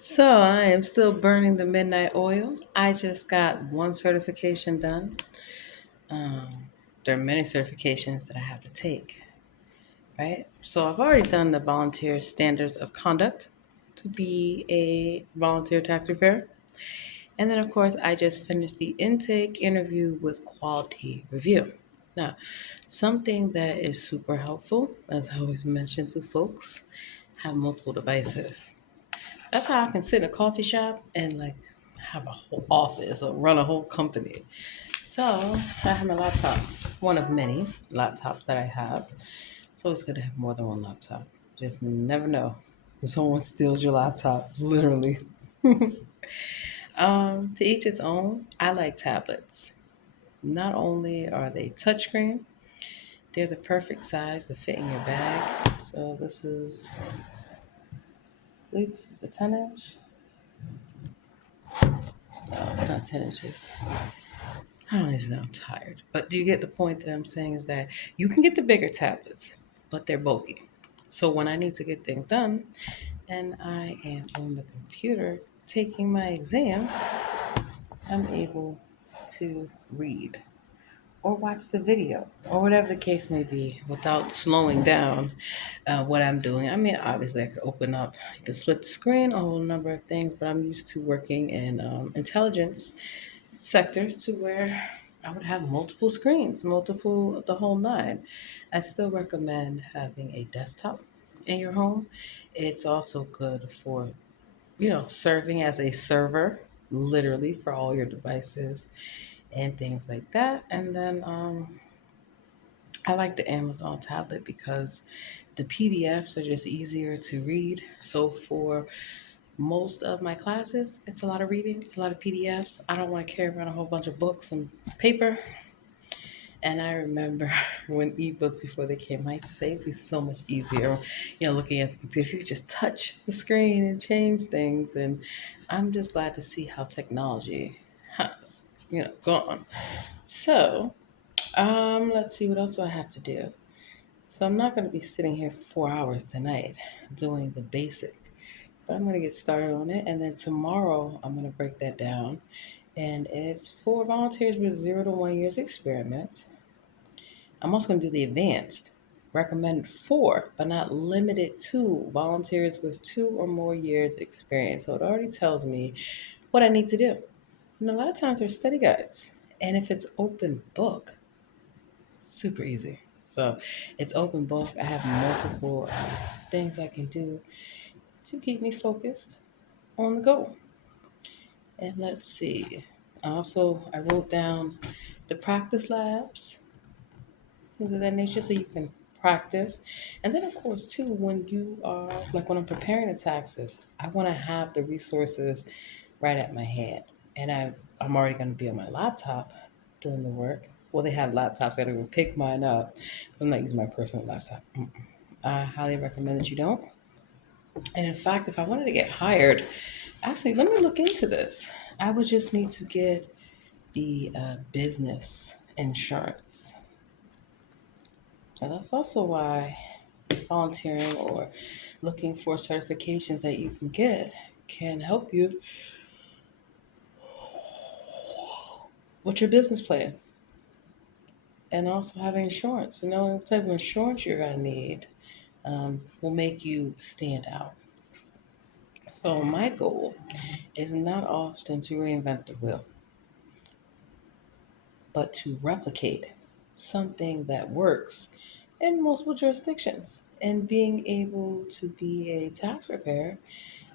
So I am still burning the midnight oil. I just got one certification done. Um, there are many certifications that I have to take, right? So I've already done the volunteer standards of conduct to be a volunteer tax preparer. And then, of course, I just finished the intake interview with quality review. Now, something that is super helpful, as I always mention to folks, have multiple devices. That's how I can sit in a coffee shop and like have a whole office or run a whole company. So I have my laptop, one of many laptops that I have. It's always good to have more than one laptop. Just never know. Someone steals your laptop, literally. To each its own. I like tablets. Not only are they touchscreen, they're the perfect size to fit in your bag. So I believe this is the 10 inch. No, it's not 10 inches. I don't even know. I'm tired. But do you get the point that I'm saying is that you can get the bigger tablets, but they're bulky. So when I need to get things done and I am on the computer taking my exam, I'm able to read or watch the video or whatever the case may be without slowing down what I'm doing. I mean, obviously, I could open up, you can split the screen, a whole number of things, but I'm used to working in intelligence sectors to where I would have multiple screens, multiple, the whole nine. I still recommend having a desktop in your home. It's also good for, serving as a server, literally for all your devices and things like that. And then I like the Amazon tablet because the PDFs are just easier to read. So for most of my classes, it's a lot of reading, it's a lot of PDFs. I don't want to carry around a whole bunch of books and paper. And I remember when ebooks before they came, I used to say it'd be so much easier, looking at the computer. If you could just touch the screen and change things. And I'm just glad to see how technology has, gone. So, let's see what else do I have to do. So I'm not going to be sitting here for 4 hours tonight doing the basic, but I'm going to get started on it. And then tomorrow I'm going to break that down. And it's for volunteers with 0 to 1 years experience. I'm also going to do the advanced. Recommended for, but not limited to, volunteers with 2 or more years experience. So it already tells me what I need to do. And a lot of times there's study guides. And if it's open book, super easy. So it's open book. I have multiple things I can do to keep me focused on the goal. And let's see. I wrote down the practice labs, things of that nature, so you can practice. And then, of course, too, when you are like when I'm preparing the taxes, I want to have the resources right at my hand. And I'm already going to be on my laptop doing the work. Well, they have laptops. I don't even pick mine up because I'm not using my personal laptop. I highly recommend that you don't. And in fact, if I wanted to get hired, actually, let me look into this. I would just need to get the business insurance. And that's also why volunteering or looking for certifications that you can get can help you with your business plan. And also having insurance. And knowing what type of insurance you're going to need will make you stand out. So, my goal is not often to reinvent the wheel, but to replicate something that works in multiple jurisdictions. And being able to be a tax preparer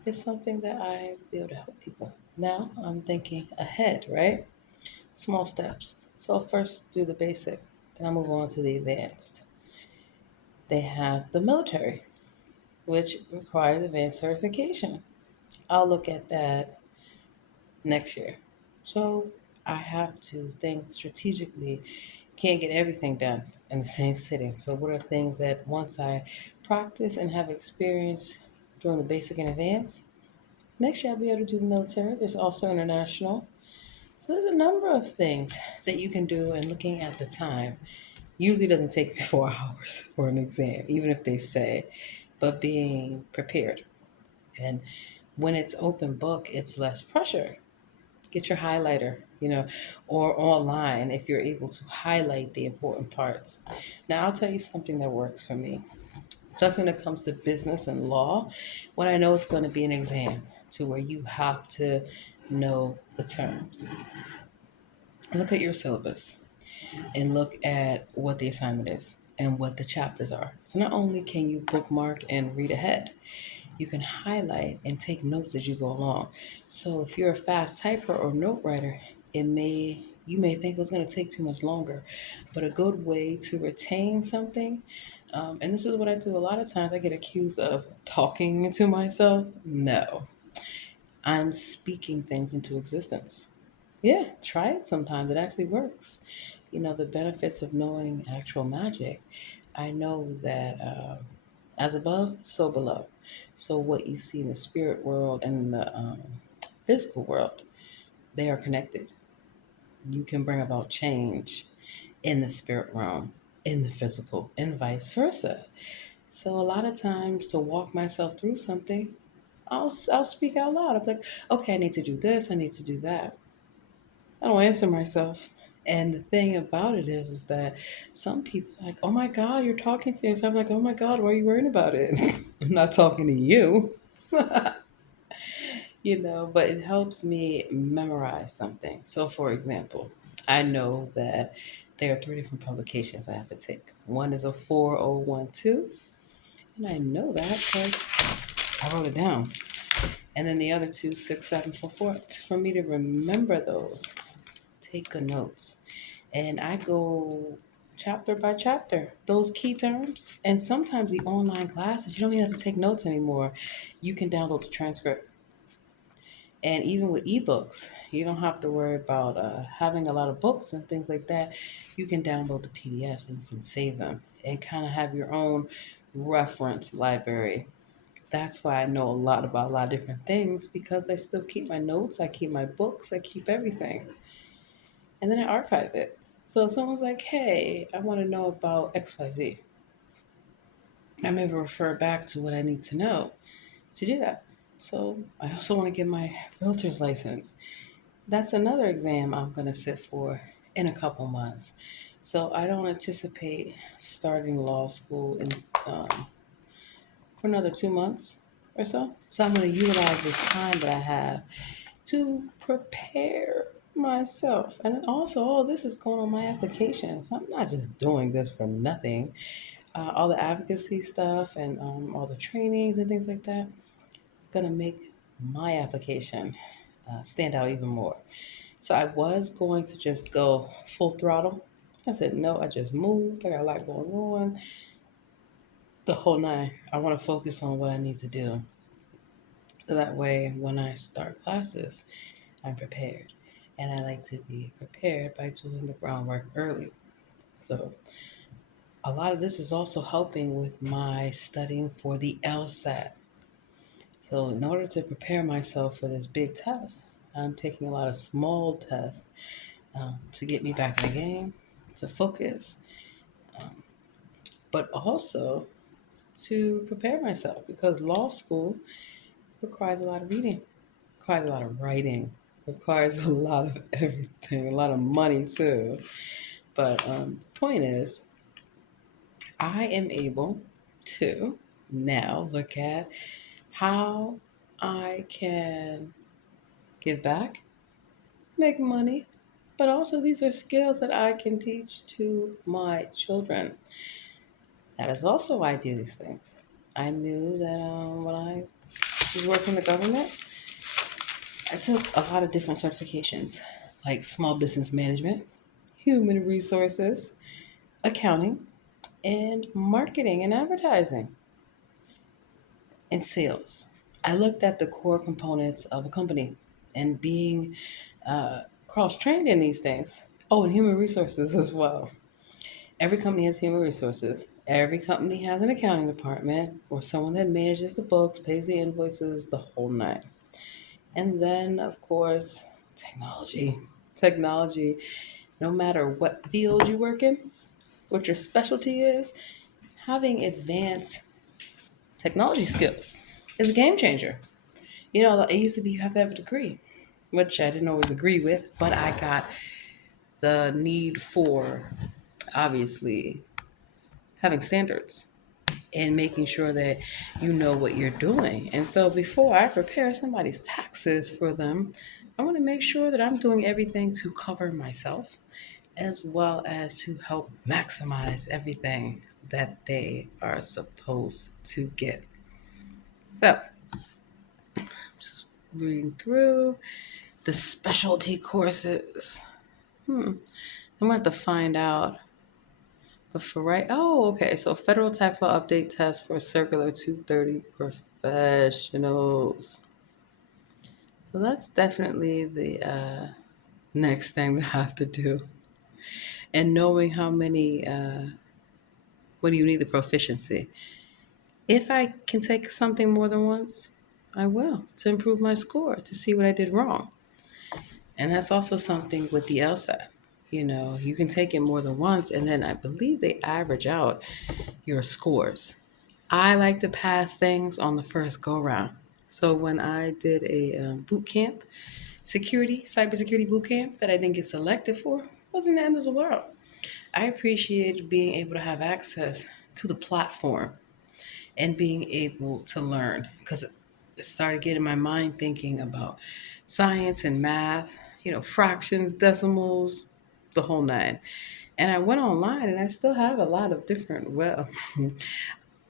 is something that I be able to help people. Now I'm thinking ahead, right? Small steps. So I'll first do the basic, then I'll move on to the advanced. They have the military, which requires advanced certification. I'll look at that next year. So I have to think strategically. Can't get everything done in the same sitting. So what are things that once I practice and have experience doing the basic and advanced, next year I'll be able to do the military. There's also international. So there's a number of things that you can do, and looking at the time usually doesn't take me 4 hours for an exam, even if they say, but being prepared. And When it's open book, it's less pressure. Get your highlighter, or online if you're able to highlight the important parts. Now, I'll tell you something that works for me. Just when it comes to business and law, when I know it's going to be an exam to where you have to know the terms, look at your syllabus and look at what the assignment is and what the chapters are. So not only can you bookmark and read ahead, you can highlight and take notes as you go along. So if you're a fast typer or note writer, you may think it's going to take too much longer, but a good way to retain something, and this is what I do a lot of times. I get accused of talking to myself. No, I'm speaking things into existence. Yeah, try it sometimes. It actually works. The benefits of knowing actual magic. I know that as above, so below. So what you see in the spirit world and in the physical world, they are connected. You can bring about change in the spirit realm, in the physical, and vice versa. So a lot of times to walk myself through something, I'll speak out loud. I'll be like, okay, I need to do this, I need to do that. I don't answer myself. And the thing about it is that some people are like, oh my God, you're talking to yourself. I'm like, oh my God, why are you worrying about it? I'm not talking to you. But it helps me memorize something. So, for example, I know that there are three different publications I have to take. One is a 4012, and I know that because I wrote it down. And then the other two, 6744. For me to remember those, take good notes. And I go chapter by chapter, those key terms. And sometimes the online classes, you don't even have to take notes anymore. You can download the transcript. And even with ebooks, you don't have to worry about having a lot of books and things like that. You can download the PDFs and you can save them and kind of have your own reference library. That's why I know a lot about a lot of different things because I still keep my notes, I keep my books, I keep everything. And then I archive it. So if someone's like, hey, I want to know about XYZ, I'm able to refer back to what I need to know to do that. So I also want to get my realtor's license. That's another exam I'm going to sit for in a couple months. So I don't anticipate starting law school for another 2 months or so. So I'm going to utilize this time that I have to prepare myself. And also, all this is going on my application. So I'm not just doing this for nothing. All the advocacy stuff and all the trainings and things like that is going to make my application stand out even more. So I was going to just go full throttle. I said, no, I just moved. I got a lot going on. The whole nine. I want to focus on what I need to do. So that way, when I start classes, I'm prepared. And I like to be prepared by doing the groundwork early. So a lot of this is also helping with my studying for the LSAT. So in order to prepare myself for this big test, I'm taking a lot of small tests to get me back in the game, to focus, um, but also to prepare myself because law school requires a lot of reading, requires a lot of writing, requires a lot of everything, a lot of money too. But the point is, I am able to now look at how I can give back, make money, but also these are skills that I can teach to my children. That is also why I do these things. I knew that when I was working in the government, I took a lot of different certifications like small business management, human resources, accounting, and marketing and advertising and sales. I looked at the core components of a company and being cross trained in these things. Oh, and human resources as well. Every company has human resources. Every company has an accounting department or someone that manages the books, pays the invoices, the whole nine. And then, of course, technology. Technology, no matter what field you work in, what your specialty is, having advanced technology skills is a game changer. It used to be you have to have a degree, which I didn't always agree with, but I got the need for obviously having standards and making sure that you know what you're doing. And so before I prepare somebody's taxes for them, I want to make sure that I'm doing everything to cover myself as well as to help maximize everything that they are supposed to get. So, just reading through the specialty courses. I'm gonna have to find out. But for right, oh, okay. So federal tax law update test for circular 230 professionals. So that's definitely the next thing we have to do. And knowing how many, what do you need the proficiency? If I can take something more than once, I will to improve my score to see what I did wrong. And that's also something with the LSAT. You can take it more than once, and then I believe they average out your scores. I like to pass things on the first go round. So when I did a boot camp, cybersecurity boot camp that I didn't get selected for, wasn't the end of the world. I appreciated being able to have access to the platform and being able to learn because it started getting my mind thinking about science and math, fractions, decimals, the whole nine. And I went online and I still have a lot of different, well,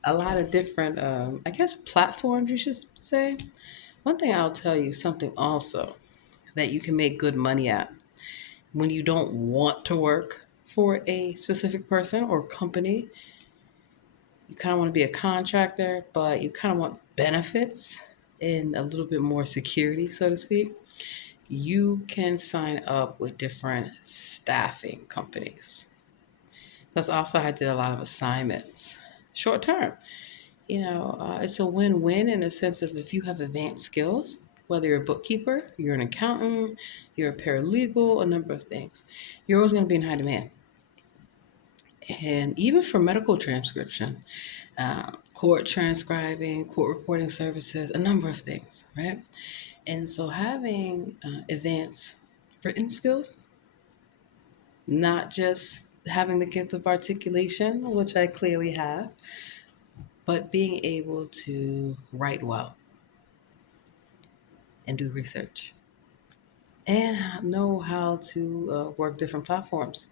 a lot of different, I guess, platforms, you should say. One thing I'll tell you something also that you can make good money at when you don't want to work for a specific person or company. You kind of want to be a contractor, but you kind of want benefits and a little bit more security, so to speak. You can sign up with different staffing companies. Plus, also, I did a lot of assignments, short term. It's a win win in the sense of if you have advanced skills, whether you're a bookkeeper, you're an accountant, you're a paralegal, a number of things, you're always going to be in high demand. And even for medical transcription, court transcribing, court reporting services, a number of things, right? And so having advanced written skills, not just having the gift of articulation, which I clearly have, but being able to write well and do research and know how to work different platforms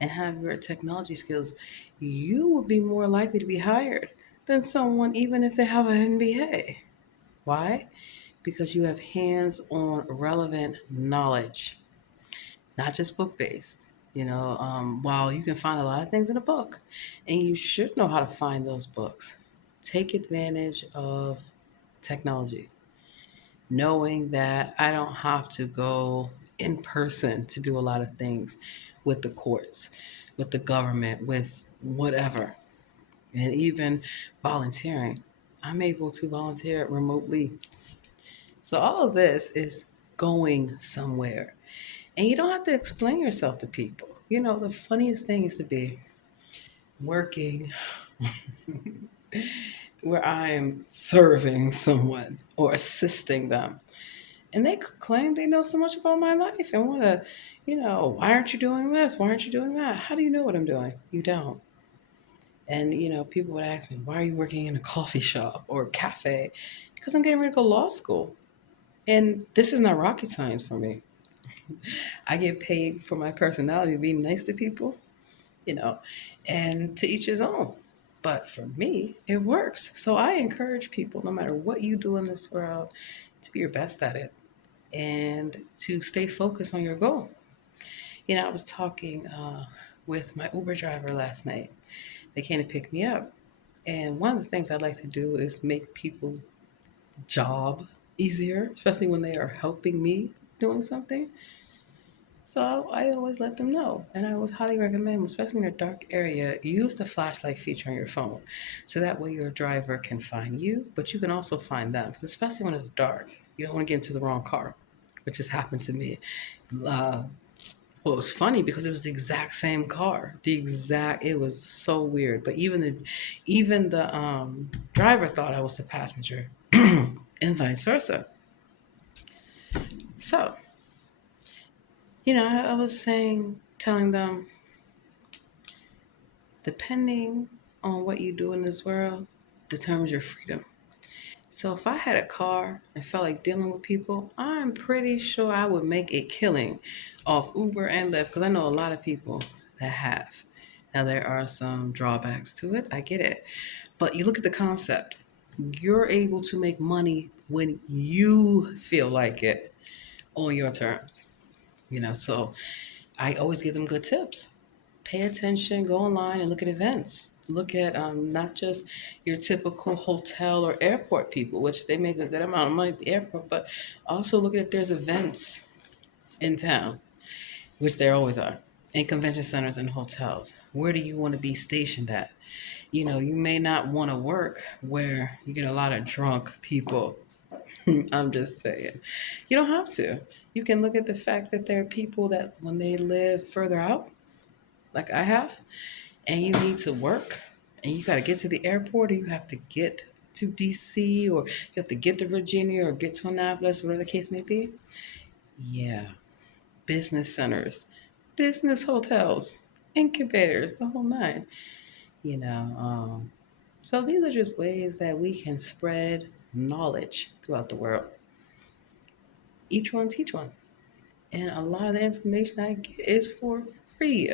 and have your technology skills, you will be more likely to be hired than someone even if they have an MBA. Why? Because you have hands on relevant knowledge, not just book based. While you can find a lot of things in a book, and you should know how to find those books, take advantage of technology, knowing that I don't have to go in person to do a lot of things with the courts, with the government, with whatever, and even volunteering. I'm able to volunteer remotely. So all of this is going somewhere. And you don't have to explain yourself to people. The funniest thing is to be working where I'm serving someone or assisting them. And they could claim they know so much about my life and want to, why aren't you doing this? Why aren't you doing that? How do you know what I'm doing? You don't. And, people would ask me, why are you working in a coffee shop or a cafe? Because I'm getting ready to go to law school. And this is not rocket science for me. I get paid for my personality, being nice to people, you know, and to each his own. But for me, it works. So I encourage people, no matter what you do in this world, to be your best at it and to stay focused on your goal. I was talking with my Uber driver last night. They came to pick me up. And one of the things I'd like to do is make people's job easier, especially when they are helping me doing something. So I always let them know. And I would highly recommend, especially in a dark area, use the flashlight feature on your phone. So that way your driver can find you, but you can also find them, especially when it's dark. You don't want to get into the wrong car, which has happened to me. Uh, well, it was funny because it was the exact same car. It was so weird. But even the driver thought I was the passenger. and vice versa. So, I was saying, telling them, depending on what you do in this world determines your freedom. So if I had a car and felt like dealing with people, I'm pretty sure I would make a killing off Uber and Lyft because I know a lot of people that have. Now there are some drawbacks to it. I get it. But you look at the concept. You're able to make money when you feel like it on your terms. So I always give them good tips. Pay attention, go online and look at events. Look at not just your typical hotel or airport people, which they make a good amount of money at the airport, but also look at if there's events in town, which there always are, in convention centers and hotels. Where do you want to be stationed at? You may not want to work where you get a lot of drunk people. I'm just saying. You don't have to. You can look at the fact that there are people that when they live further out, like I have, and you need to work and you got to get to the airport or you have to get to DC or you have to get to Virginia or get to Annapolis, whatever the case may be. Yeah, business centers, business hotels, incubators, the whole nine, you know. So these are just ways that we can spread knowledge throughout the world. Each one teach one. And a lot of the information I get is for free.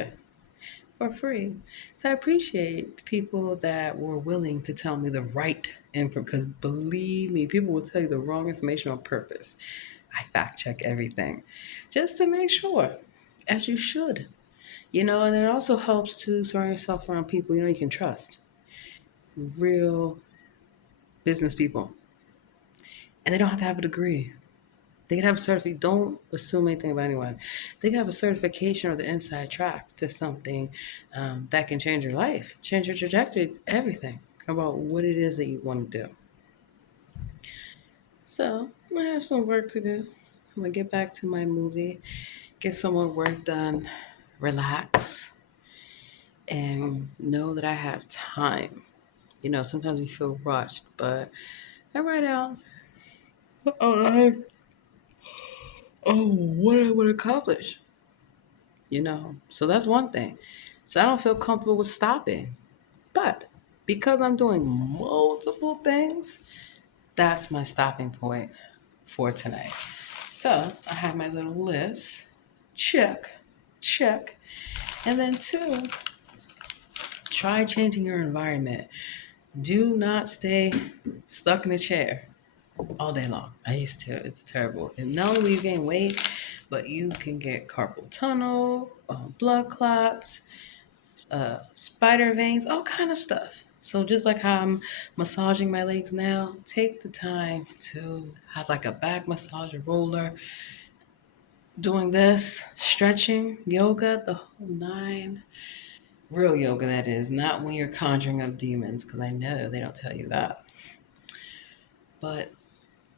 For free. So I appreciate people that were willing to tell me the right info because believe me, people will tell you the wrong information on purpose. I fact check everything just to make sure, as you should. And it also helps to surround yourself around people you can trust, real business people, and they don't have to have a degree. They can have a certificate. Don't assume anything about anyone. They can have a certification or the inside track to something that can change your life, change your trajectory, everything about what it is that you want to do. So I have some work to do. I'm gonna get back to my movie, get some more work done, relax, and know that I have time. Sometimes we feel rushed, but I write out, oh, what I would accomplish. So that's one thing. So I don't feel comfortable with stopping. But because I'm doing multiple things, that's my stopping point for tonight. So I have my little list. Check, check. And then two, try changing your environment. Do not stay stuck in a chair all day long. I used to. It's terrible. And not only will you gain weight, but you can get carpal tunnel, blood clots, spider veins, all kind of stuff. So just like how I'm massaging my legs now, take the time to have like a back massage, a roller, doing this, stretching, yoga, the whole nine. Real yoga, that is, not when you're conjuring up demons, because I know they don't tell you that. But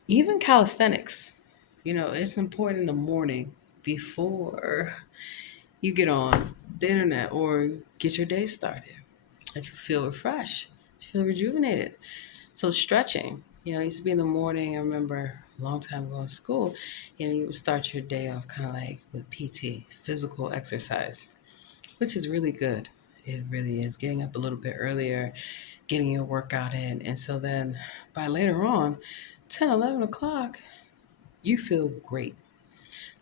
even calisthenics, it's important in the morning before you get on the internet or get your day started. That you feel refreshed, you feel rejuvenated. So stretching, it used to be in the morning. I remember a long time ago in school, you would start your day off kind of like with PT, physical exercise, which is really good. It really is. Getting up a little bit earlier, getting your workout in. And so then by later on, 10, 11 o'clock, you feel great.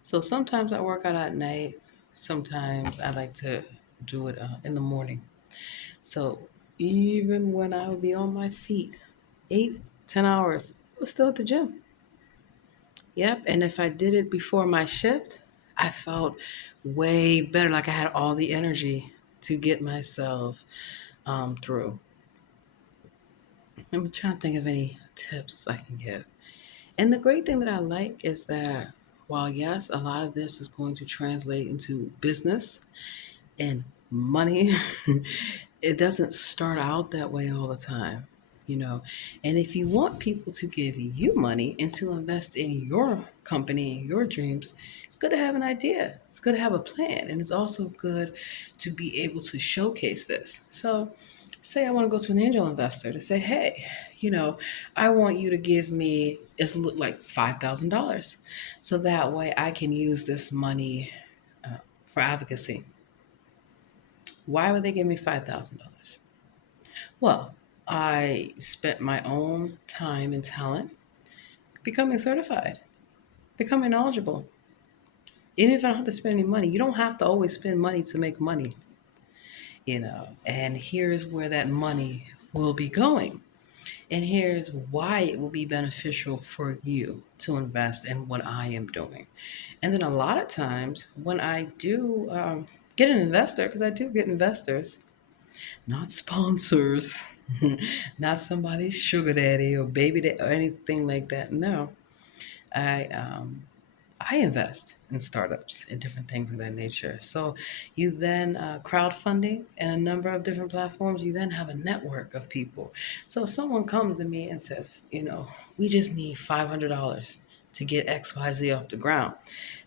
So sometimes I work out at night. Sometimes I like to do it in the morning. So even when I would be on my feet, 8, 10 hours, I was still at the gym. Yep. And if I did it before my shift, I felt way better. Like I had all the energy to get myself through. I'm trying to think of any tips I can give. And the great thing that I like is that while, yes, a lot of this is going to translate into business and money, it doesn't start out that way all the time, you know. And if you want people to give you money and to invest in your company, your dreams, it's good to have an idea. It's good to have a plan. And it's also good to be able to showcase this. So Say I want to go to an angel investor to say, hey, you know, I want you to give me like $5,000, so that way I can use this money for advocacy. Why would they give me $5,000? Well, I spent my own time and talent becoming certified, becoming knowledgeable. Even if I don't have to spend any money, you don't have to always spend money to make money, And here's where that money will be going. And here's why it will be beneficial for you to invest in what I am doing. And then a lot of times when I do get an investor, because I do get investors, not sponsors, not somebody's sugar daddy or baby daddy or anything like that. No, I I invest in startups and different things of that nature. So you then crowdfunding and a number of different platforms. You then have a network of people. So if someone comes to me and says, we just need $500 to get XYZ off the ground,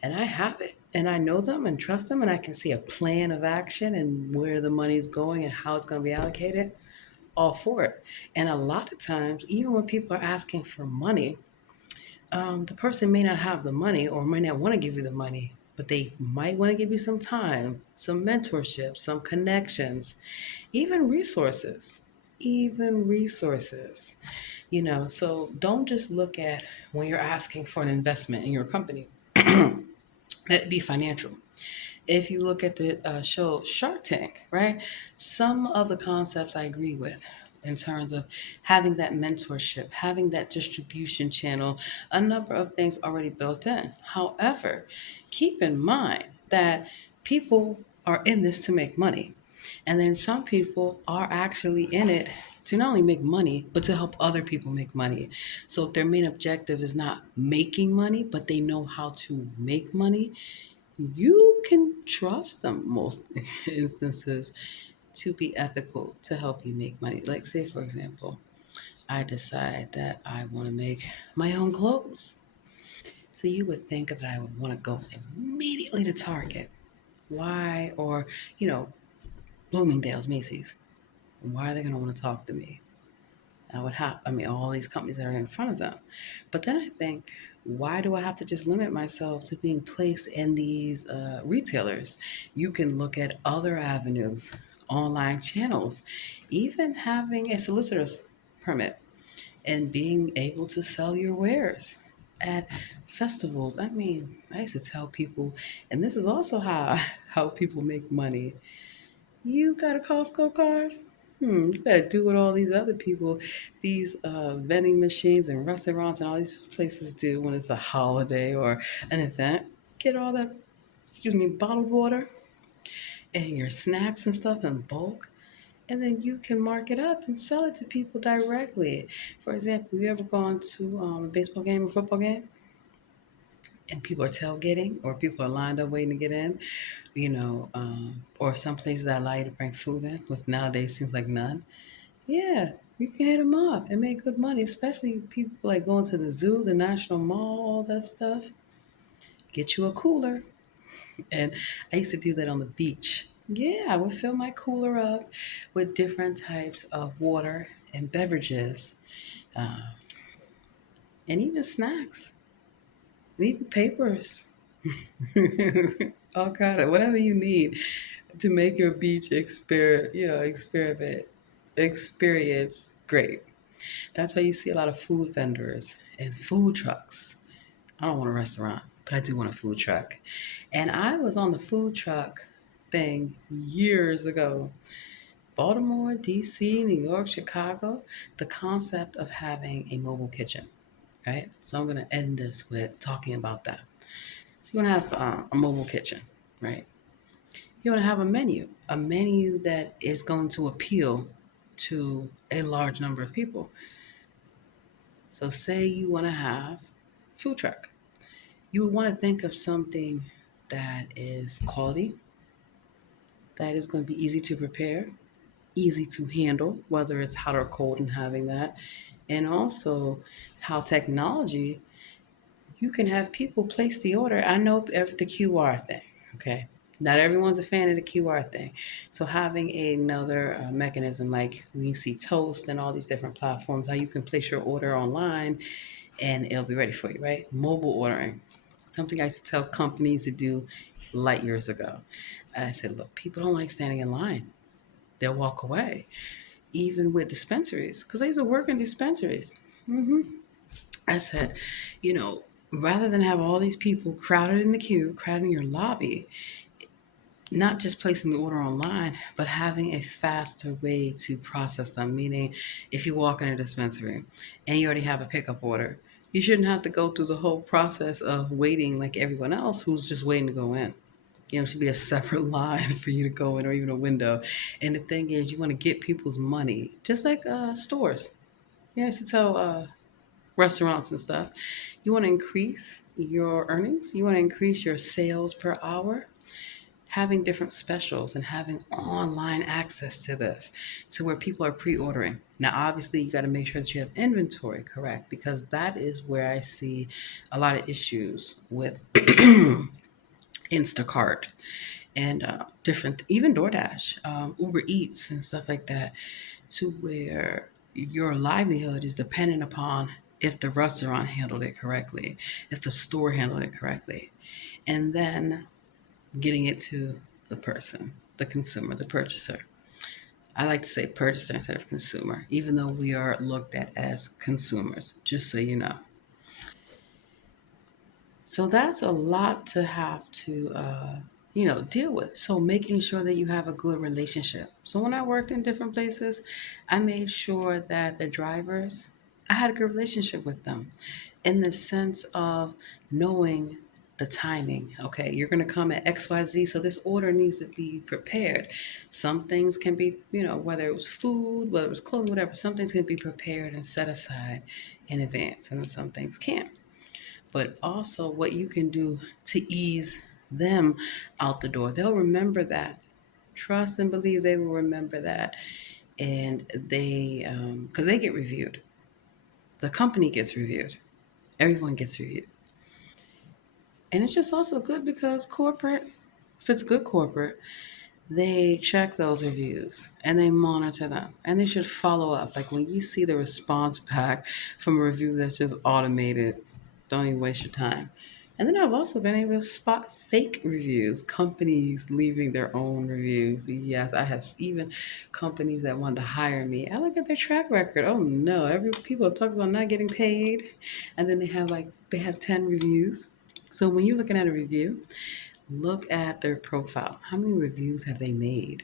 and I have it, and I know them and trust them, and I can see a plan of action and where the money's going and how it's going to be allocated, all for it. And a lot of times, even when people are asking for money, the person may not have the money or may not want to give you the money, but they might want to give you some time, some mentorship, some connections, even resources. Even resources, So don't just look at when you're asking for an investment in your company, that be financial. If you look at the show Shark Tank, right? Some of the concepts I agree with in terms of having that mentorship, having that distribution channel, a number of things already built in. However, keep in mind that people are in this to make money. And then some people are actually in it to not only make money, but to help other people make money. So if their main objective is not making money, but they know how to make money, you can trust them most instances to be ethical to help you make money. Like, say, for example, I decide that I want to make my own clothes. So you would think that I would want to go immediately to Target. Why? Or, you know, Bloomingdale's, Macy's. Why are they going to want to talk to me? I would have, I mean, all these companies that are in front of them. But then I think, why do I have to just limit myself to being placed in these retailers? You can look at other avenues, online channels, even having a solicitor's permit and being able to sell your wares at festivals. I mean, I used to tell people, and this is also how people make money. You got a Costco card? You better do what all these other people, these vending machines and restaurants and all these places do when it's a holiday or an event. Get all that, bottled water and your snacks and stuff in bulk, and then you can mark it up and sell it to people directly. For example, you ever gone to a baseball game or football game and people are tailgating or people are lined up waiting to get in? Or some places that allow you to bring food in, which nowadays seems like none. Yeah, you can hit them up and make good money, especially people like going to the zoo, the National Mall, all that stuff. Get you a cooler. And I used to do that on the beach. Yeah, I would fill my cooler up with different types of water and beverages, uh, and even snacks, and even papers. All kind of whatever you need to make your beach experience great. That's why you see a lot of food vendors and food trucks. I don't want a restaurant, but I do want a food truck. And I was on the food truck thing years ago. Baltimore, DC, New York, Chicago, the concept of having a mobile kitchen, right? So I'm going to end this with talking about that. So you want to have a mobile kitchen, right? You want to have a menu that is going to appeal to a large number of people. So say you want to have food truck. You would want to think of something that is quality, that is going to be easy to prepare, easy to handle, whether it's hot or cold and having that. And also how technology, you can have people place the order. I know the QR thing, okay? Not everyone's a fan of the QR thing. So having another mechanism like we see Toast and all these different platforms, how you can place your order online and it'll be ready for you, right? Mobile ordering, something I used to tell companies to do light years ago. I said, look, people don't like standing in line. They'll walk away, even with dispensaries, because I used to work in dispensaries. hmm I said, you know, rather than have all these people crowded in the queue, crowding your lobby, not just placing the order online, but having a faster way to process them. Meaning, if you walk in a dispensary and you already have a pickup order, you shouldn't have to go through the whole process of waiting like everyone else who's just waiting to go in. You know, it should be a separate line for you to go in or even a window. And the thing is, you want to get people's money, just like stores. Yeah, I used to tell restaurants and stuff, you want to increase your earnings, you want to increase your sales per hour, having different specials and having online access to this to where people are pre-ordering. Now obviously you got to make sure that you have inventory correct, because that is where I see a lot of issues with Instacart and different, even DoorDash, Uber Eats and stuff like that, to where your livelihood is dependent upon if the restaurant handled it correctly, if the store handled it correctly, and then getting it to the person, the consumer, the purchaser. I like to say purchaser instead of consumer, even though we are looked at as consumers, just so you know. So that's a lot to have to, deal with. So making sure that you have a good relationship. So when I worked in different places, I made sure that the drivers, I had a good relationship with them in the sense of knowing the timing. Okay, you're going to come at XYZ, so this order needs to be prepared. Some things can be, whether it was food, whether it was clothing, whatever, some things can be prepared and set aside in advance, and some things can't. But also what you can do to ease them out the door. They'll remember that. Trust and believe they will remember that. And because they get reviewed, the company gets reviewed, everyone gets reviewed. And it's just also good because corporate, if it's good corporate, they check those reviews and they monitor them and they should follow up. Like when you see the response back from a review that's just automated, don't even waste your time. And then I've also been able to spot fake reviews, companies leaving their own reviews. Yes, I have even companies that want to hire me. I look at their track record. Oh no, every people talk about not getting paid, and then they have 10 reviews. So when you're looking at a review, look at their profile. How many reviews have they made?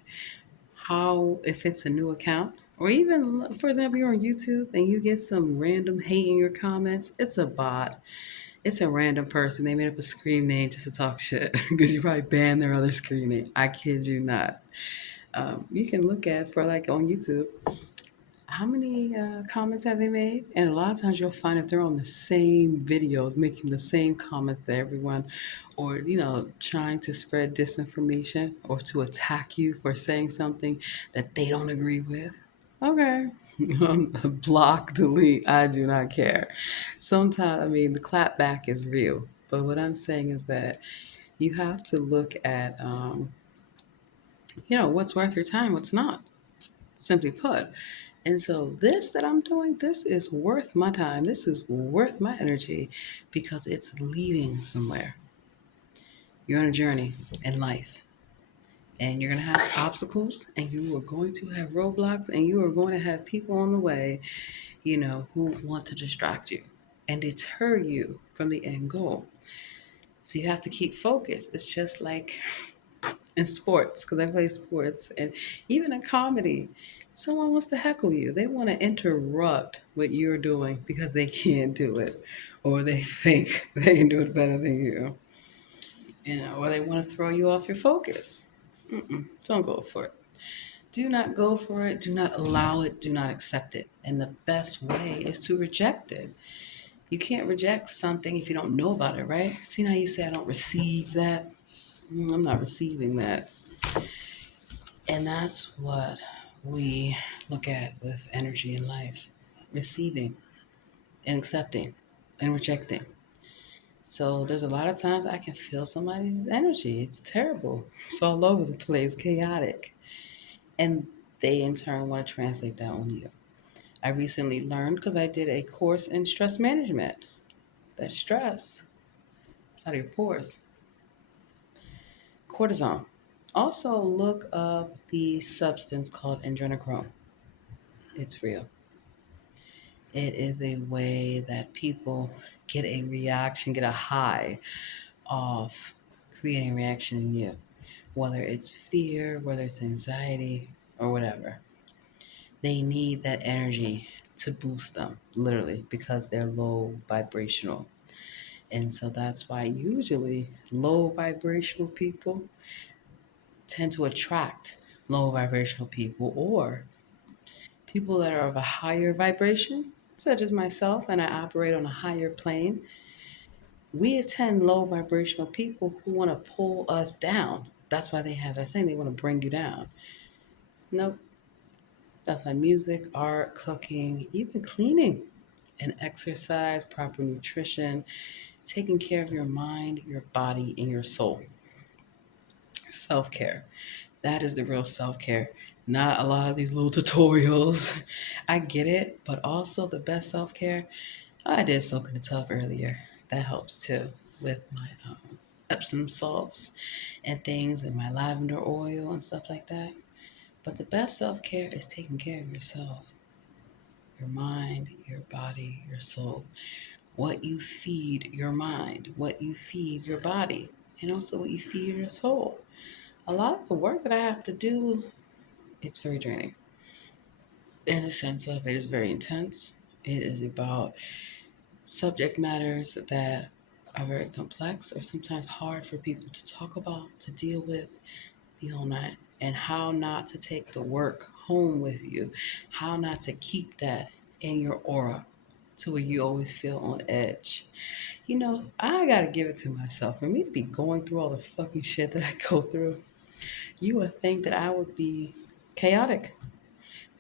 How, if it's a new account, or even, for example, you're on YouTube and you get some random hate in your comments, it's a bot. It's a random person. They made up a screen name just to talk shit because you probably banned their other screen name. I kid you not. You can look at for like on YouTube how many comments have they made? And a lot of times you'll find if they're on the same videos, making the same comments to everyone, or, trying to spread disinformation or to attack you for saying something that they don't agree with. Okay. Block, delete. I do not care. Sometimes, I mean, the clap back is real. But what I'm saying is that you have to look at, what's worth your time, what's not, simply put. And so this that I'm doing, this is worth my time. This is worth my energy because it's leading somewhere. You're on a journey in life and you're going to have obstacles and you are going to have roadblocks and you are going to have people on the way, who want to distract you and deter you from the end goal. So you have to keep focused. It's just like in sports, because I play sports, and even in comedy, someone wants to heckle you. They want to interrupt what you're doing because they can't do it, or they think they can do it better than you, or they want to throw you off your focus. Don't go for it. Do not go for it. Do not allow it. Do not accept it. And the best way is to reject it. You can't reject something if you don't know about it, right? See how you say, I don't receive that? I'm not receiving that. And that's what we look at with energy in life, receiving and accepting and rejecting. So there's a lot of times I can feel somebody's energy. It's terrible. It's all over the place, chaotic. And they in turn want to translate that on you. I recently learned because I did a course in stress management that stress is out of your pores, cortisone. Also, look up the substance called adrenochrome. It's real. It is a way that people get a reaction, get a high off creating a reaction in you, whether it's fear, whether it's anxiety, or whatever. They need that energy to boost them, literally, because they're low vibrational. And so that's why usually low vibrational people tend to attract low vibrational people or people that are of a higher vibration, such as myself, and I operate on a higher plane. We attend low vibrational people who want to pull us down. That's why they have that saying, they want to bring you down. Nope. That's why music, art, cooking, even cleaning and exercise, proper nutrition, taking care of your mind, your body, and your soul. Self care. That is the real self care. Not a lot of these little tutorials. I get it, but also the best self care. I did soak in the tub earlier. That helps too with my Epsom salts and things and my lavender oil and stuff like that. But the best self care is taking care of yourself, your mind, your body, your soul. What you feed your mind, what you feed your body, and also what you feed your soul. A lot of the work that I have to do, it's very draining. In a sense of it is very intense. It is about subject matters that are very complex or sometimes hard for people to talk about, to deal with the whole night, and how not to take the work home with you, how not to keep that in your aura to where you always feel on edge. You know, I gotta give it to myself. For me to be going through all the fucking shit that I go through, you would think that I would be chaotic,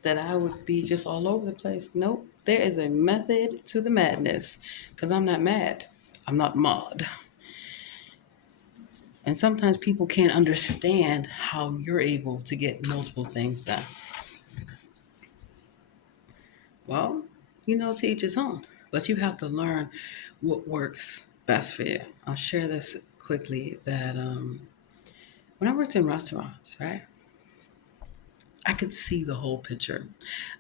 that I would be just all over the place. Nope, there is a method to the madness because I'm not mad. I'm not mod. And sometimes people can't understand how you're able to get multiple things done. Well, you know, to each his own, but you have to learn what works best for you. I'll share this quickly that when I worked in restaurants, right, I could see the whole picture.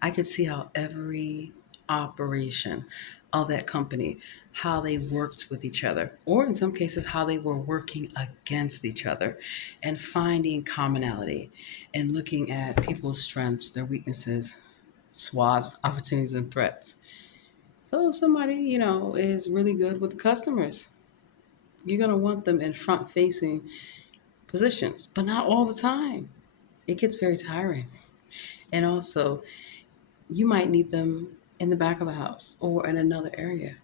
I could see how every operation of that company, how they worked with each other, or in some cases, how they were working against each other and finding commonality and looking at people's strengths, their weaknesses, SWOT, opportunities, and threats. So if somebody, you know, is really good with the customers, you're going to want them in front facing positions, but not all the time. It gets very tiring. And also, you might need them in the back of the house or in another area.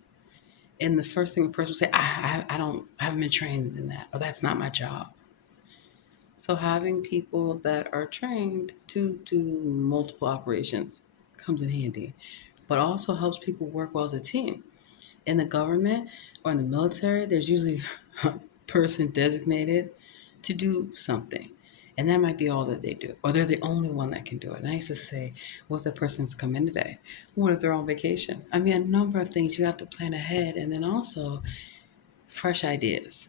And the first thing the person will say, I haven't been trained in that, or that's not my job. So having people that are trained to do multiple operations comes in handy, but also helps people work well as a team. In the government or in the military, there's usually a person designated to do something. And that might be all that they do. Or they're the only one that can do it. And I used to say, what if the person's come in today? What if they're on vacation? I mean, a number of things you have to plan ahead. And then also fresh ideas.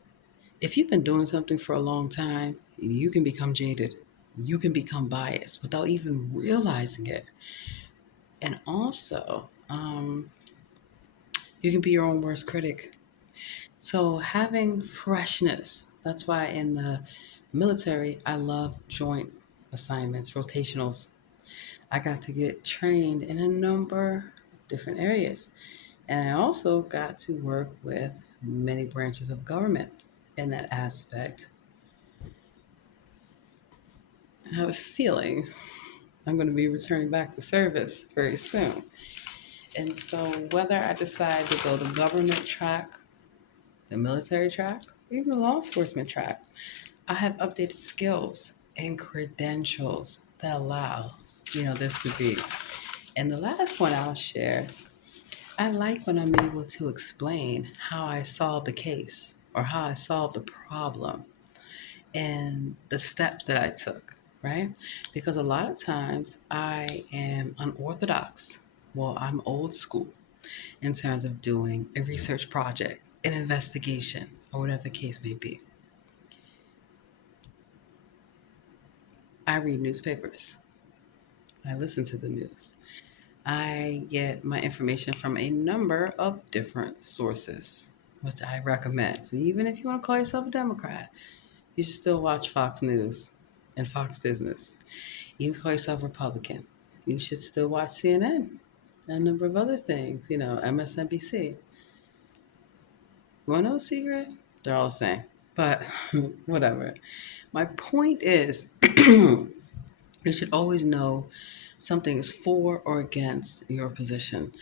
If you've been doing something for a long time, you can become jaded. You can become biased without even realizing it. And also, you can be your own worst critic. So having freshness, that's why in the military, I love joint assignments, rotationals. I got to get trained in a number of different areas. And I also got to work with many branches of government in that aspect. I have a feeling I'm going to be returning back to service very soon. And so whether I decide to go the government track, the military track, or even the law enforcement track, I have updated skills and credentials that allow, you know, this to be. And the last one I'll share, I like when I'm able to explain how I solved a case or how I solved a problem and the steps that I took, right? Because a lot of times I am unorthodox. Well, I'm old school in terms of doing a research project, an investigation, or whatever the case may be. I read newspapers, I listen to the news. I get my information from a number of different sources, which I recommend. So even if you want to call yourself a Democrat, you should still watch Fox News and Fox Business. Even if you call yourself Republican, you should still watch CNN and a number of other things, MSNBC. You want to know a secret? They're all the same. But whatever. My point is, you should always know something is for or against your position.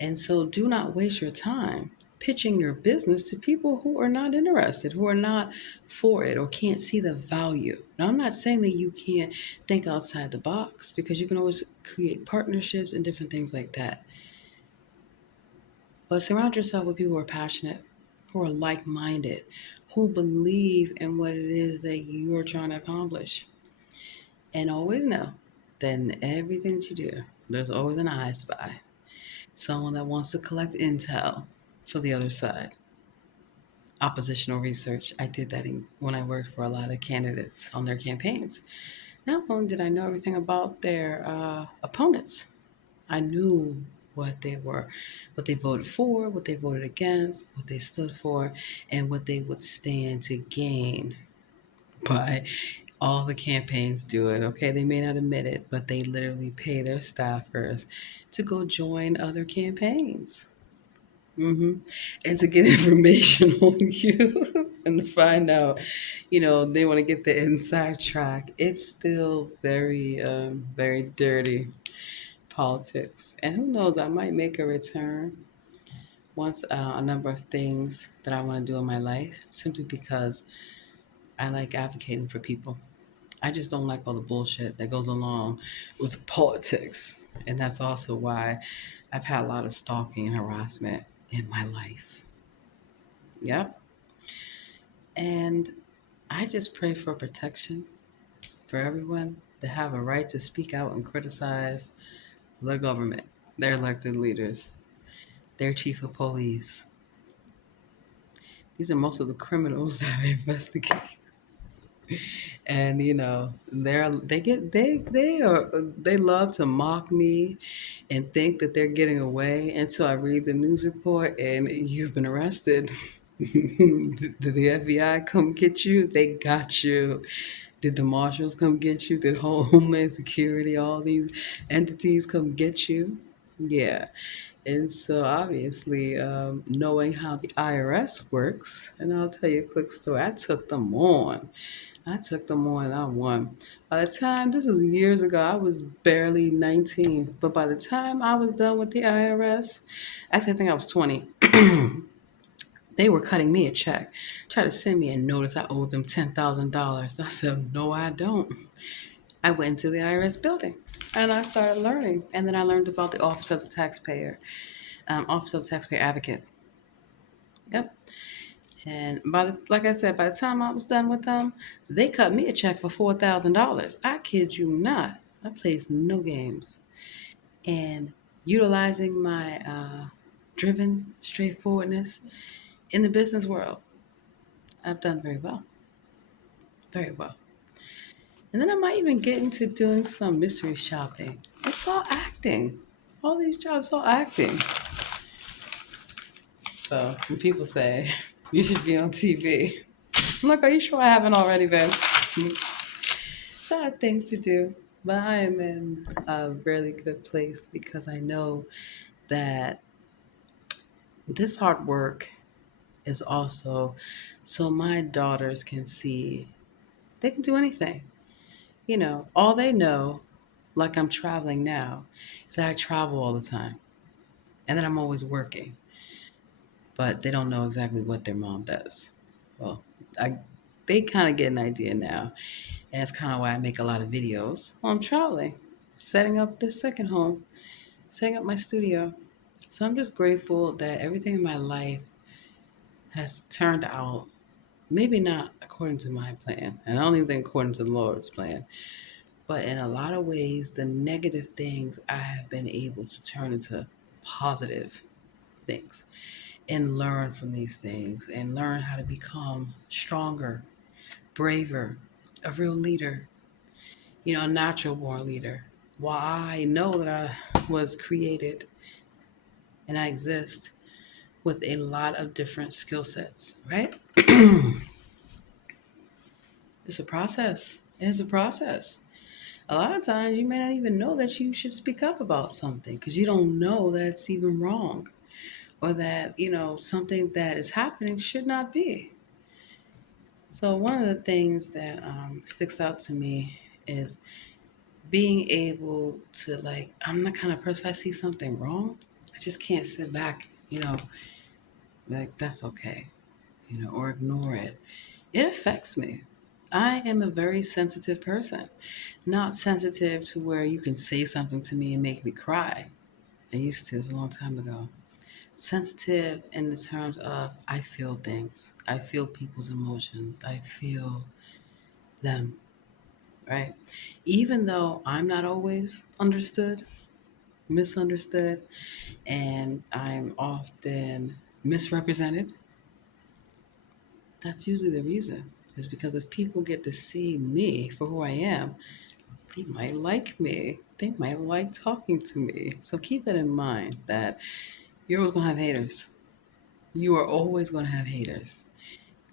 And so do not waste your time pitching your business to people who are not interested, who are not for it or can't see the value. Now, I'm not saying that you can't think outside the box because you can always create partnerships and different things like that. But surround yourself with people who are passionate, who are like minded, who believe in what it is that you're trying to accomplish. And always know that in everything that you do, there's always an I spy, someone that wants to collect intel for the other side. Oppositional research. I did that when I worked for a lot of candidates on their campaigns. Not only did I know everything about their opponents, I knew what they were, what they voted for, what they voted against, what they stood for, and what they would stand to gain by all the campaigns do it. Okay, they may not admit it, but they literally pay their staffers to go join other campaigns. And to get information on you and to find out, they want to get the inside track. It's still very, very dirty politics. And who knows, I might make a return once a number of things that I want to do in my life simply because I like advocating for people. I just don't like all the bullshit that goes along with politics. And that's also why I've had a lot of stalking and harassment in my life. Yep. And I just pray for protection for everyone to have a right to speak out and criticize the government, their elected leaders, their chief of police. These are most of the criminals that I investigate. And they love to mock me and think that they're getting away until I read the news report and you've been arrested. Did the FBI come get you? They got you. Did the marshals come get you? Did Homeland Security, all these entities come get you? Yeah. And so, obviously, knowing how the IRS works, and I'll tell you a quick story. I took them on. And I won. By the time, this was years ago, I was barely 19. But by the time I was done with the IRS, actually, I think I was 20. They were cutting me a check, tried to send me a notice I owed them $10,000. I said, no, I don't. I went into the IRS building and I started learning. And then I learned about the Office of the Taxpayer, Office of the Taxpayer Advocate. Yep. And like I said, by the time I was done with them, they cut me a check for $4,000. I kid you not. I plays no games. And utilizing my driven straightforwardness in the business world, I've done very well. Very well. And then I might even get into doing some mystery shopping. It's all acting. All these jobs, all acting. So when people say you should be on TV, I'm like, are you sure I haven't already been? So I have things to do, but I am in a really good place because I know that this hard work is also so my daughters can see they can do anything. All they know, like I'm traveling now, is that I travel all the time and that I'm always working, but they don't know exactly what their mom does. Well, I, they kind of get an idea now, and that's kind of why I make a lot of videos while I'm traveling, setting up this second home, setting up my studio. So I'm just grateful that everything in my life has turned out, maybe not according to my plan, and I don't even think according to the Lord's plan, but in a lot of ways, the negative things I have been able to turn into positive things and learn from these things and learn how to become stronger, braver, a real leader, a natural born leader. While I know that I was created and I exist with a lot of different skill sets, right? It's a process. It's a process. A lot of times you may not even know that you should speak up about something because you don't know that it's even wrong or that, something that is happening should not be. So, one of the things that sticks out to me is being able to, like, I'm the kind of person, if I see something wrong, I just can't sit back, like, that's okay, or ignore it. It affects me. I am a very sensitive person, not sensitive to where you can say something to me and make me cry. I used to, it was a long time ago. Sensitive in the terms of I feel things, I feel people's emotions, I feel them, right? Even though I'm not always understood, misunderstood, and I'm often misrepresented, that's usually the reason. Is because if people get to see me for who I am, they might like me. They might like talking to me. So keep that in mind that you're always going to have haters. You are always going to have haters.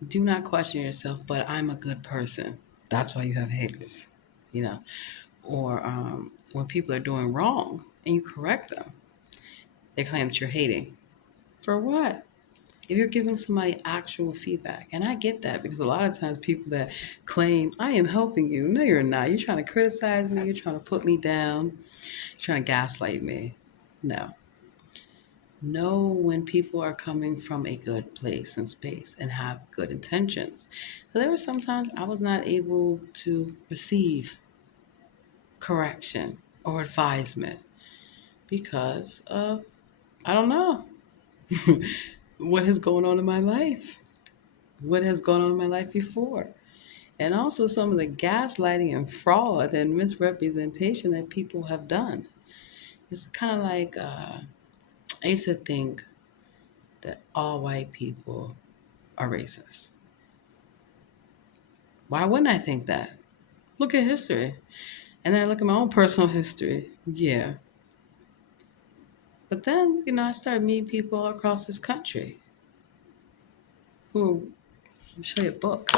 Do not question yourself, but I'm a good person. That's why you have haters, you know. Or when people are doing wrong and you correct them, they claim that you're hating. For what? If you're giving somebody actual feedback, and I get that because a lot of times people that claim I am helping you, no, you're not. You're trying to criticize me. You're trying to put me down. You're trying to gaslight me. No. Know when people are coming from a good place and space and have good intentions. So there were sometimes I was not able to receive correction or advisement because of, I don't know, what has gone on in my life, what has gone on in my life before. And also some of the gaslighting and fraud and misrepresentation that people have done. It's kind of like I used to think that all white people are racist. Why wouldn't I think that? Look at history. And then I look at my own personal history. Yeah. But then, I started meeting people all across this country who will show you a book.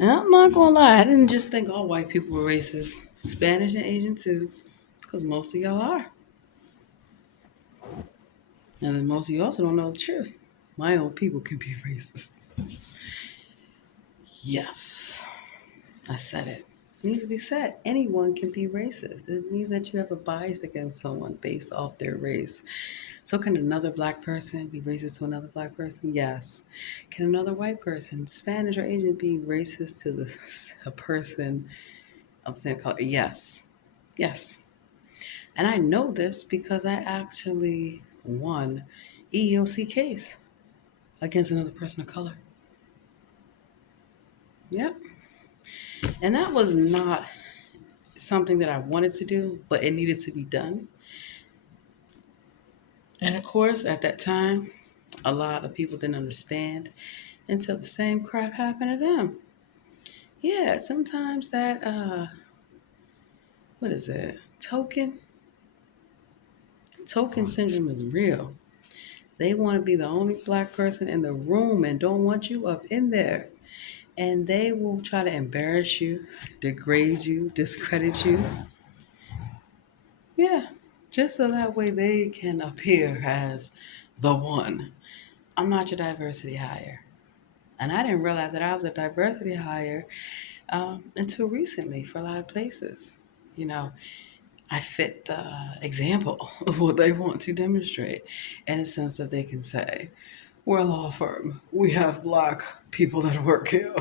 And I'm not gonna lie, I didn't just think all white people were racist. Spanish and Asian too. Because most of y'all are. And then most of you also don't know the truth. My own people can be racist. Yes. I said it. It needs to be said. Anyone can be racist. It means that you have a bias against someone based off their race. So, can another black person be racist to another black person? Yes. Can another white person, Spanish or Asian, be racist to a person of the same color? Yes. Yes. And I know this because I actually won EEOC case against another person of color. Yep. And that was not something that I wanted to do, but it needed to be done. And of course, at that time, a lot of people didn't understand until the same crap happened to them. Yeah, sometimes that what is it? Token syndrome is real. They want to be the only black person in the room and don't want you up in there. And they will try to embarrass you, degrade you, discredit you. Yeah, just so that way they can appear as the one. I'm not your diversity hire. And I didn't realize that I was a diversity hire until recently for a lot of places. You know, I fit the example of what they want to demonstrate in a sense that they can say, we're a law firm. We have black people that work here.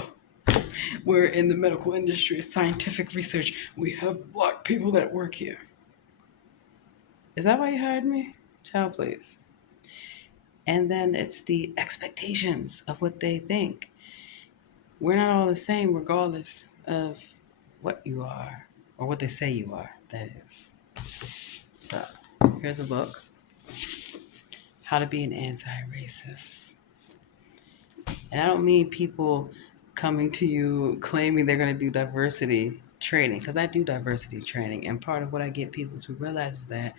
We're in the medical industry, scientific research. We have black people that work here. Is that why you hired me? Child, please. And then it's the expectations of what they think. We're not all the same, regardless of what you are or what they say you are, that is. So, here's a book, How to Be an Anti-Racist. And I don't mean people coming to you claiming they're going to do diversity training, because I do diversity training. And part of what I get people to realize is that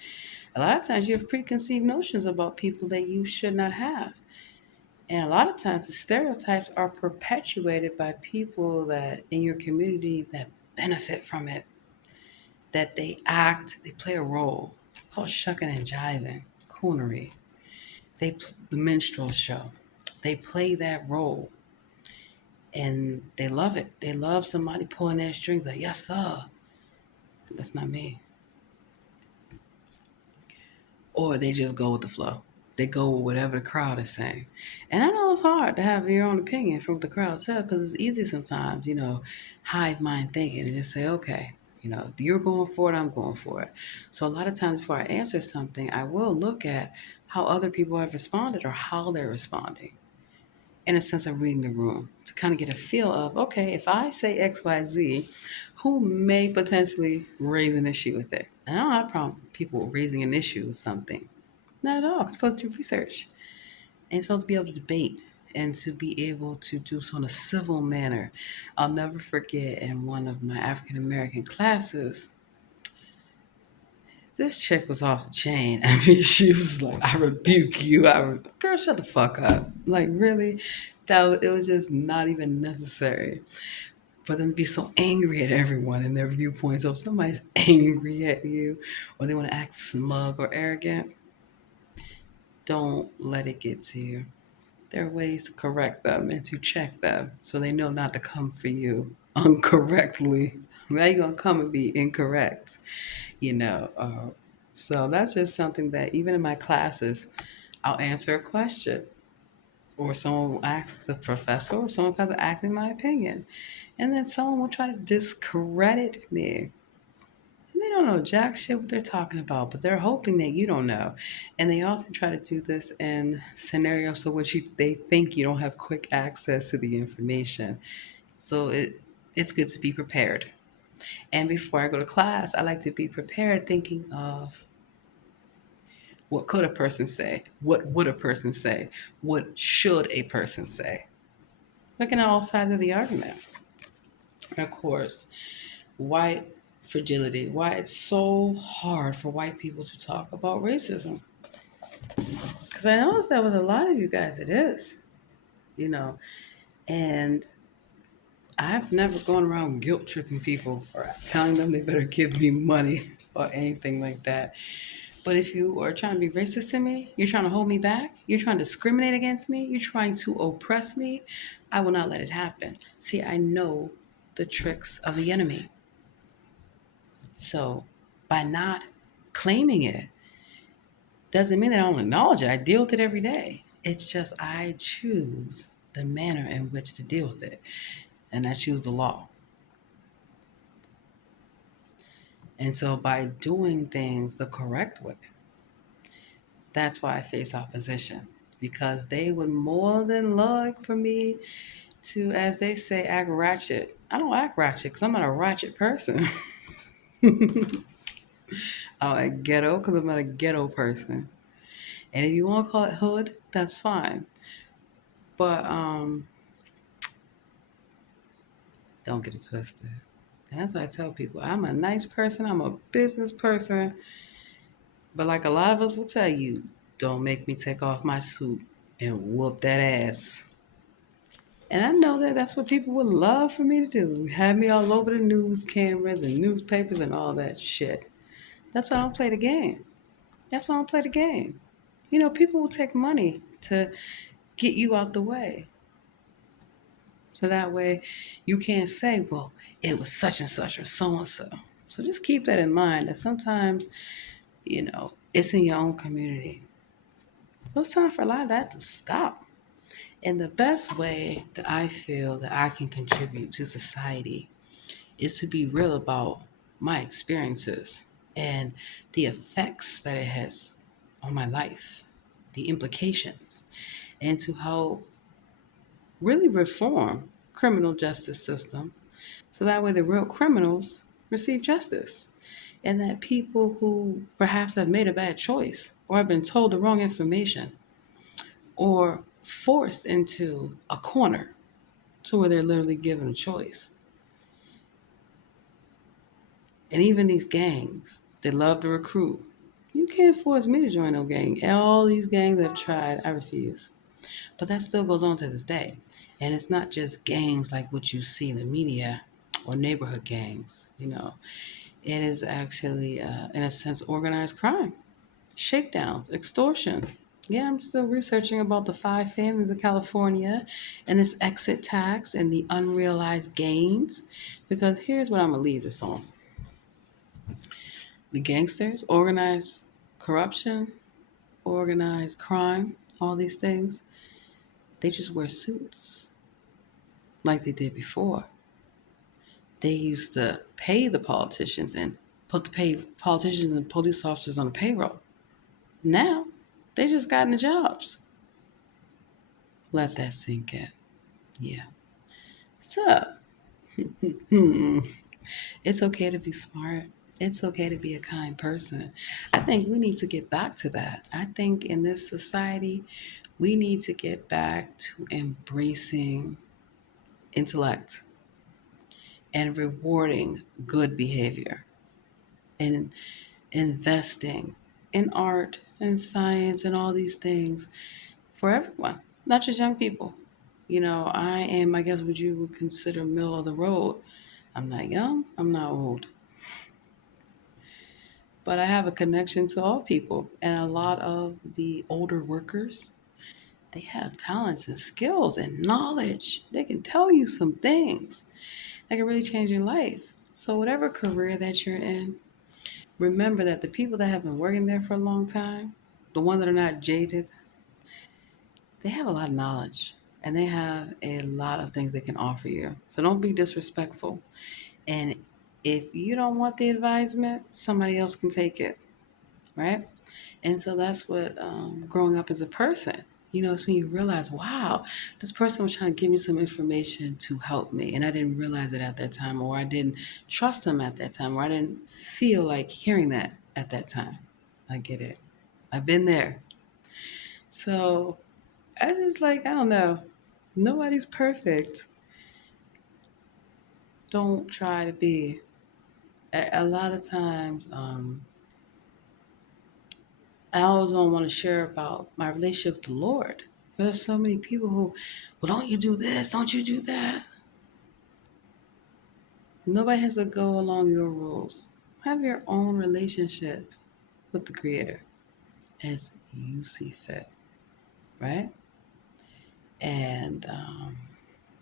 a lot of times you have preconceived notions about people that you should not have. And a lot of times the stereotypes are perpetuated by people that in your community that benefit from it, that they play a role. It's called shucking and jiving, coonery. The minstrel show. They play that role and they love it. They love somebody pulling their strings like, yes, sir. That's not me. Or they just go with the flow. They go with whatever the crowd is saying. And I know it's hard to have your own opinion from what the crowd says because it's easy sometimes, hive mind thinking and just say, okay, you're going for it, I'm going for it. So a lot of times before I answer something, I will look at how other people have responded or how they're responding in a sense of reading the room to kind of get a feel of, okay, if I say XYZ, who may potentially raise an issue with it? And I don't have a problem with people raising an issue with something. Not at all. You're supposed to do research. And you're supposed to be able to debate and to be able to do so in a civil manner. I'll never forget in one of my African American classes, this chick was off the chain. I mean, she was like, I rebuke you. Girl, shut the fuck up. Like, really? It was just not even necessary for them to be so angry at everyone and their viewpoints. So if somebody's angry at you or they want to act smug or arrogant, don't let it get to you. There are ways to correct them and to check them so they know not to come for you incorrectly. Now you're going to come and be incorrect, you know. So that's just something that even in my classes, I'll answer a question or someone will ask the professor or someone comes to ask me my opinion. And then someone will try to discredit me. And they don't know jack shit what they're talking about, but they're hoping that you don't know. And they often try to do this in scenarios so which they think you don't have quick access to the information. So it's good to be prepared. And before I go to class, I like to be prepared thinking of what could a person say? What would a person say? What should a person say? Looking at all sides of the argument. And of course, white fragility, why it's so hard for white people to talk about racism. Because I noticed that with a lot of you guys, it is, you know, and I've never gone around guilt tripping people or telling them they better give me money or anything like that. But if you are trying to be racist to me, you're trying to hold me back, you're trying to discriminate against me, you're trying to oppress me, I will not let it happen. See, I know the tricks of the enemy. So by not claiming it, doesn't mean that I don't acknowledge it. I deal with it every day. It's just I choose the manner in which to deal with it, and I choose the law. And so by doing things the correct way, that's why I face opposition because they would more than like for me to, as they say, act ratchet. I don't act ratchet because I'm not a ratchet person. I don't act ghetto because I'm not a ghetto person. And if you want to call it hood, that's fine. But don't get it twisted. And that's what I tell people. I'm a nice person. I'm a business person. But like a lot of us will tell you, don't make me take off my suit and whoop that ass. And I know that that's what people would love for me to do. Have me all over the news cameras and newspapers and all that shit. That's why I don't play the game. That's why I don't play the game. People will take money to get you out the way. So that way you can't say, well, it was such and such or so and so. So just keep that in mind that sometimes, it's in your own community. So it's time for a lot of that to stop. And the best way that I feel that I can contribute to society is to be real about my experiences and the effects that it has on my life, the implications, and to help really reform criminal justice system so that way the real criminals receive justice and that people who perhaps have made a bad choice or have been told the wrong information or forced into a corner to where they're literally given a choice. And even these gangs, they love to recruit. You can't force me to join no gang. All these gangs I've tried, I refuse. But that still goes on to this day. And it's not just gangs like what you see in the media or neighborhood gangs. It is actually, in a sense, organized crime, shakedowns, extortion. Yeah, I'm still researching about the five families of California and this exit tax and the unrealized gains. Because here's what I'm going to leave this on: the gangsters, organized corruption, organized crime, all these things, they just wear suits like they did before. They used to pay the politicians and put the pay politicians and police officers on the payroll. Now, they just got into jobs. Let that sink in. Yeah. So, it's okay to be smart. It's okay to be a kind person. I think we need to get back to that. I think in this society, we need to get back to embracing intellect and rewarding good behavior and investing in art and science and all these things for everyone, not just young people. I am, I guess, what you would consider middle of the road. I'm not young, I'm not old, but I have a connection to all people. And a lot of the older workers, they have talents and skills and knowledge. They can tell you some things that can really change your life. So, whatever career that you're in, remember that the people that have been working there for a long time, the ones that are not jaded, they have a lot of knowledge and they have a lot of things they can offer you. So don't be disrespectful. And if you don't want the advisement, somebody else can take it, right? And so that's what growing up as a person, it's when you realize, wow, this person was trying to give me some information to help me. And I didn't realize it at that time, or I didn't trust them at that time, or I didn't feel like hearing that at that time. I get it. I've been there. So I just like, I don't know. Nobody's perfect. Don't try to be. A lot of times, I always don't want to share about my relationship with the Lord. There's so many people who, well, don't you do this? Don't you do that? Nobody has to go along your rules. Have your own relationship with the Creator as you see fit, right? And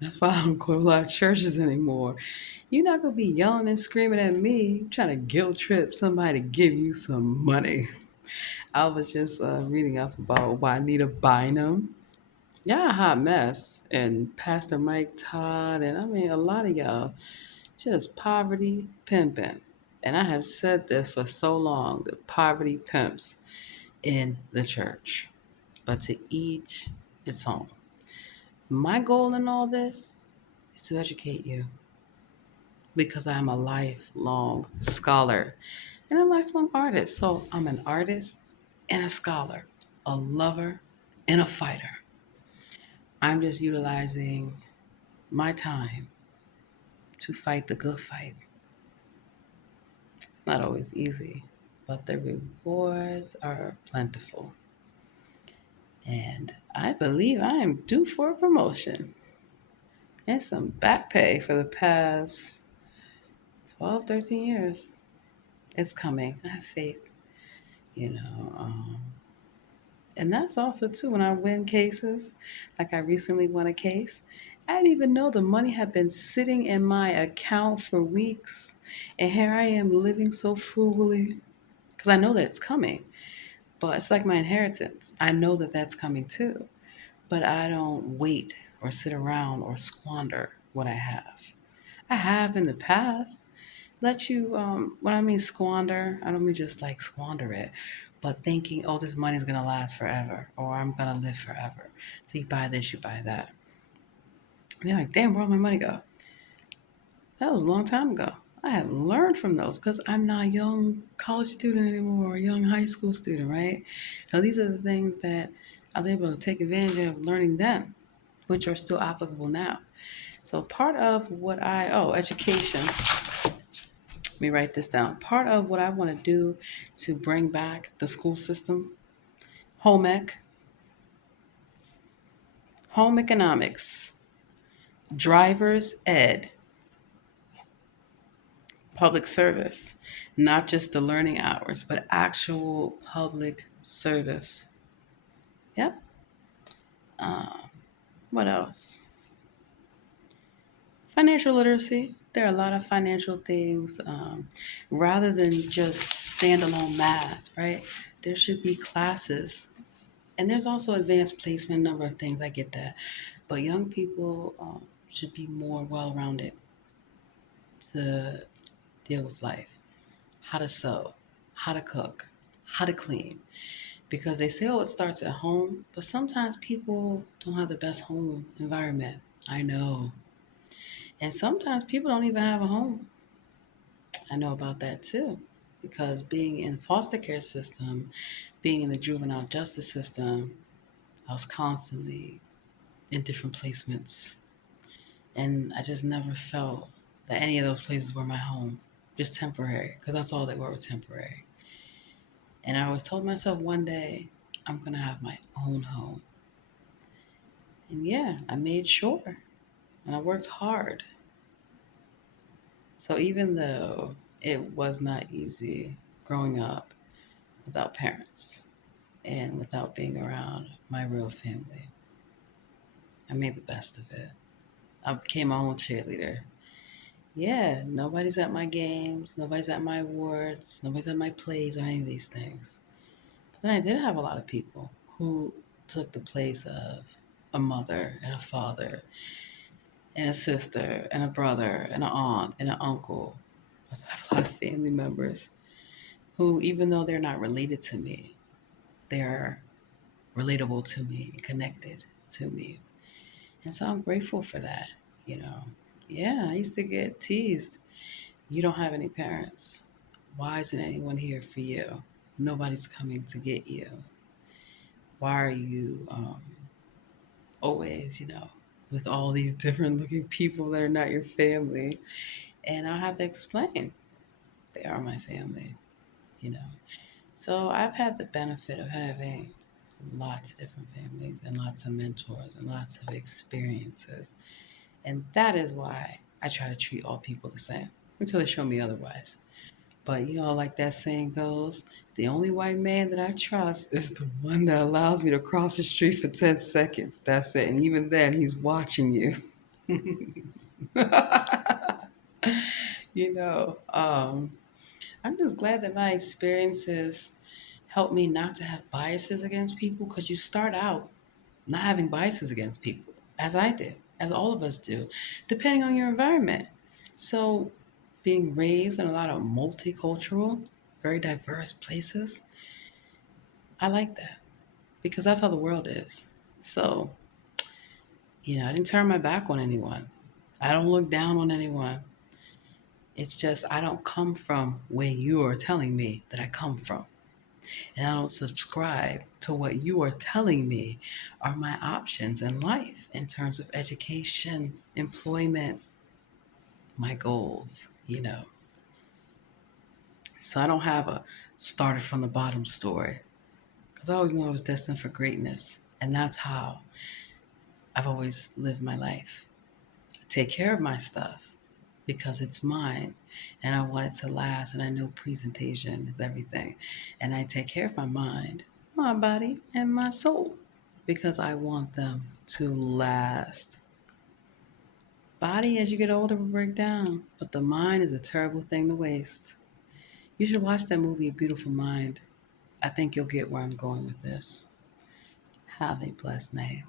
that's why I don't go to a lot of churches anymore. You're not going to be yelling and screaming at me, trying to guilt trip somebody to give you some money. I was just reading up about Juanita Bynum. Yeah, a hot mess. And Pastor Mike Todd, and I mean, a lot of y'all just poverty pimping. And I have said this for so long, the poverty pimps in the church. But to each its own. My goal in all this is to educate you because I'm a lifelong scholar and a lifelong artist. So I'm an artist and a scholar, a lover and a fighter. I'm just utilizing my time to fight the good fight. It's not always easy, but the rewards are plentiful. And I believe I am due for a promotion and some back pay for the past 12, 13 years. It's coming. I have faith, you know. And that's also too when I win cases, like I recently won a case. I didn't even know the money had been sitting in my account for weeks. And here I am living so frugally because I know that it's coming. But it's like my inheritance. I know that that's coming too. But I don't wait or sit around or squander what I have. I have in the past let you when I mean squander, I don't mean just like squander it, but thinking, oh, this money's gonna last forever or I'm gonna live forever. So you buy this, you buy that. And you're like, damn, where'd my money go? That was a long time ago. I have learned from those because I'm not a young college student anymore or a young high school student, right? So these are the things that I was able to take advantage of learning then, which are still applicable now. So part of what education. Let me write this down. Part of what I want to do to bring back the school system, home ec, home economics, driver's ed, public service, not just the learning hours, but actual public service. Yep. Um, what else? Financial literacy. There are a lot of financial things. Rather than just standalone math, right? There should be classes. And there's also advanced placement, number of things. I get that. But young people should be more well rounded to deal with life. How to sew, how to cook, how to clean. Because they say, oh, it starts at home. But sometimes people don't have the best home environment. I know. And sometimes people don't even have a home. I know about that too. Because being in foster care system, being in the juvenile justice system, I was constantly in different placements. And I just never felt that any of those places were my home, just temporary, because that's all they were temporary. And I always told myself one day I'm going to have my own home. And yeah, I made sure and I worked hard. So even though it was not easy growing up without parents and without being around my real family, I made the best of it. I became my own cheerleader. Yeah, nobody's at my games, nobody's at my awards, nobody's at my plays or any of these things. But then I did have a lot of people who took the place of a mother and a father and a sister and a brother and an aunt and an uncle. I have a lot of family members who, even though they're not related to me, they're relatable to me and connected to me. And so I'm grateful for that, you know. Yeah, I used to get teased. You don't have any parents. Why isn't anyone here for you? Nobody's coming to get you. Why are you always, with all these different looking people that are not your family? And I have to explain they are my family, you know. So I've had the benefit of having lots of different families and lots of mentors and lots of experiences. And that is why I try to treat all people the same until they show me otherwise. But like that saying goes, the only white man that I trust is the one that allows me to cross the street for 10 seconds. That's it. And even then, he's watching you. you know, um, I'm just glad that my experiences helped me not to have biases against people because you start out not having biases against people, as I did, as all of us do, depending on your environment. So, being raised in a lot of multicultural, very diverse places, I like that because that's how the world is. So, I didn't turn my back on anyone. I don't look down on anyone. It's just I don't come from where you are telling me that I come from. And I don't subscribe to what you are telling me are my options in life in terms of education, employment, my goals. So I don't have a started from the bottom story because I always knew I was destined for greatness. And that's how I've always lived my life. I take care of my stuff because it's mine and I want it to last. And I know presentation is everything. And I take care of my mind. my body and my soul because I want them to last. Body, as you get older, will break down, but the mind is a terrible thing to waste. You should watch that movie, A Beautiful Mind. I think you'll get where I'm going with this. Have a blessed night.